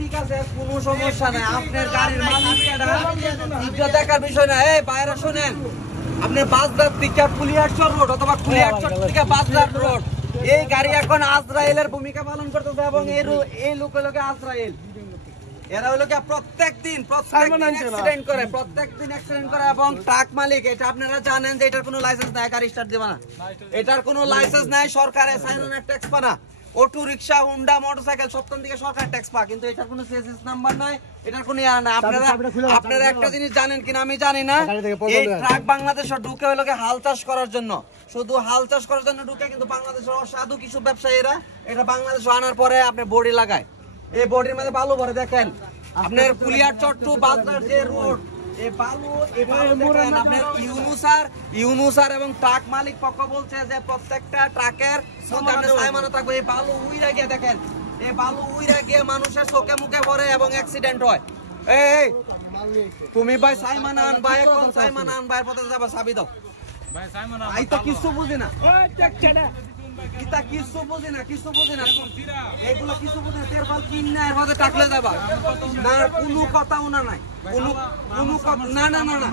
ঠিক আছে, কোনো সমস্যা নাই। আপনার গাড়ির মালিক দেখার বিষয় না। এই বাইরে শোনেন, আপনি বাসদার থেকে কুলিয়ারচর রোড অথবা কুলিয়ারচর থেকে বাসদার রোড, এই গাড়ি এখন আজরাইলের ভূমিকা পালন করতেছে এবং এই লোক হলো আজরাইল। এরা হলো প্রত্যেকদিন অ্যাক্সিডেন্ট করে এবং ট্রাক মালিক, এটা আপনারা জানেন যে এটার কোনো লাইসেন্স নাই, গাড়ি স্টার্ট দিবা না, এটার কোনো লাইসেন্স নাই, সরকারের সাইনের ট্যাক্স পা না। অটো রিক্সা, হুন্ডা, মোটরসাইকেল সবখান থেকে সরকার ট্যাক্স পা, কিন্তু এটার কোনো সিএসএস নাম্বার নাই, এটার কোনো ইয়ার না। আপনারা একটা জিনিস জানেন কিনা আমি জানি না, এই ট্রাক বাংলাদেশে ঢুকে হলো হাল চাষ করার জন্য, শুধু হাল চাষ করার জন্য ঢুকে, কিন্তু বাংলাদেশের অসাধু কিছু ব্যবসায়ীরা এটা বাংলাদেশে আনার পরে আপনি বডি লাগায়, এই বডির মধ্যে বালু ভরে। দেখেন আপনার কুলিয়ারচর টু বাজার যে রোড, এই বালু দেখেন আপনার ইউনুসার এবং ট্রাক মালিক পক্ষ বলছে যে প্রত্যেকটা ট্রাকের মধ্যে আপনার সাইমানা থাকবে। এই বালু উইরা গিয়ে দেখেন, এই বালু উইরা গিয়ে মানুষের চোখে মুখে পড়ে এবং অ্যাক্সিডেন্ট হয়। এই তুমি ভাই সাইমানা আন ভাই, এখন সাইমানা আন ভাইয়ের পথে যাবা, চাবি দাও ভাই। সাইমানা আইতা কিছু বুঝি না, এটা কিছু বুঝি না, কিছু বুঝি না, এগুলো কিছু বুঝি না। তেরপাল কিন না, এর মধ্যে টাকলে যাবা না, কোনো কথা উনা নাই, কোনো কথা না, না না না।